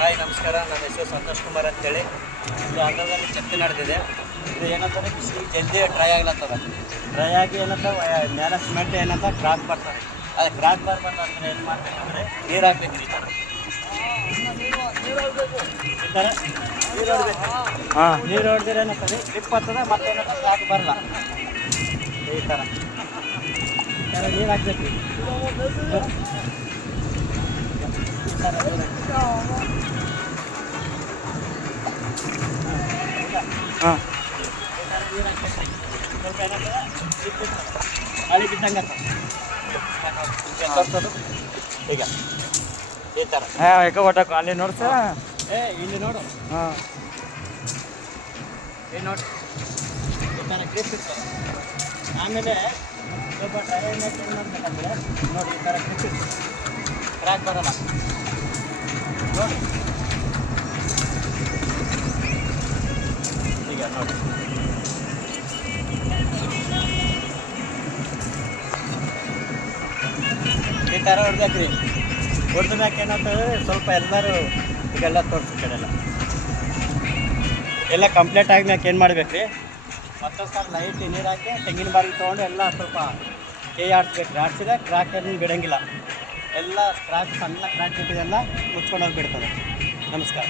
Hi ನಮಸ್ಕಾರ. ನನ್ನ ಹೆಸರು ಸಂತೋಷ್ ಕುಮಾರ್ ಅಂತೇಳಿ. ಇದು ಆಟೋದಲ್ಲಿ ಚಪ್ಪಿ ನಡೆದಿದೆ. ಇದು ಏನಂತಾರೆ ಬಿಸಿ ಜಲ್ದಿ ಡ್ರೈ ಆಗ್ಲತ್ತದ. ಡ್ರೈ ಆಗಿ ಏನಂತ ಮೇಲೆ ಸಿಮೆಂಟ್ ಏನಂತ ಕ್ರಾಕ್ ಬರ್ತದೆ ಅದು ಕ್ರಾಕ್ ಬರ್ಬಾರ್ದು ಏನು ಮಾಡ್ಬೇಕಂದ್ರೆ ನೀರು ಹಾಕ್ಬೇಕು ಈ ಥರ ಈ ಥರ ನೀರು ಹೊಡ್ಬೇಕು. ಹಾಂ. ನೀರು ಹೊಡೆದ್ರೆ ಏನಂತದೆ ಮತ್ತೆ ಏನಂತ ಕ್ರಾಕ್ ಬರಲ್ಲ. ಈ ಥರ ಈ ಥರ ನೀರು ಹಾಕ್ಬೇಕು. ಹಾಂ ಗಾಳಿ ಬಿದ್ದಂಗೆ ಈಗ ಈ ಹಾಂ ಯಾಕ ಒಟ್ಟಕ್ಕೆ ಅಲ್ಲಿ ಸರ್ ಏ ಇಲ್ಲಿ ನೋಡು ಹಾಂ. ಇಲ್ಲಿ ನೋಡಿ ಈ ಥರ ಗ್ರಿಪ್ ಆಮೇಲೆ ಸ್ವಲ್ಪ ಡ್ರೈನೆಸ್ ಚೇಂಜ್ ನೋಡಿ ಈ ಥರ ಗ್ರಿಪ್ ಇರ್ತದೆ ಕ್ರ್ಯಾಕ್ ಬರಲ್ಲ ಈಗ ನೋಡಿ ಈ ಥರ ಹೊಡ್ಬೇಕ್ರಿ ಹೊಡೆದ ಮ್ಯಾಕೆ ಏನಾಗ್ತದೆ? ಸ್ವಲ್ಪ ಎಲ್ಲರೂ ಈಗೆಲ್ಲ ತೋರಿಸಿ ಕಡೆಲ್ಲ ಎಲ್ಲ ಕಂಪ್ಲೀಟ್ ಆದ್ಮ್ಯಾಕೆ ಏನು ಮಾಡ್ಬೇಕು ರೀ ಮತ್ತೊಂದು ಸಲ ಲೈಟ್ ನೀರು ಹಾಕಿ ತೆಂಗಿನ ಬಾರಿ ತೊಗೊಂಡು ಎಲ್ಲ ಸ್ವಲ್ಪ ಕೈ ಆಡಿಸ್ಬೇಕು ಆಡಿಸಿದ್ರೆ ಕ್ರಾಕ್ ಏನು ಬಿಡಂಗಿಲ್ಲ. ಎಲ್ಲ ಕ್ರಾಕ್ ಸಣ್ಣ ಕ್ರಾಕ್ ಇದೆಲ್ಲ ಮುಚ್ಕೊಂಡು ಹೋಗಿಬಿಡ್ತದೆ ನಮಸ್ಕಾರ.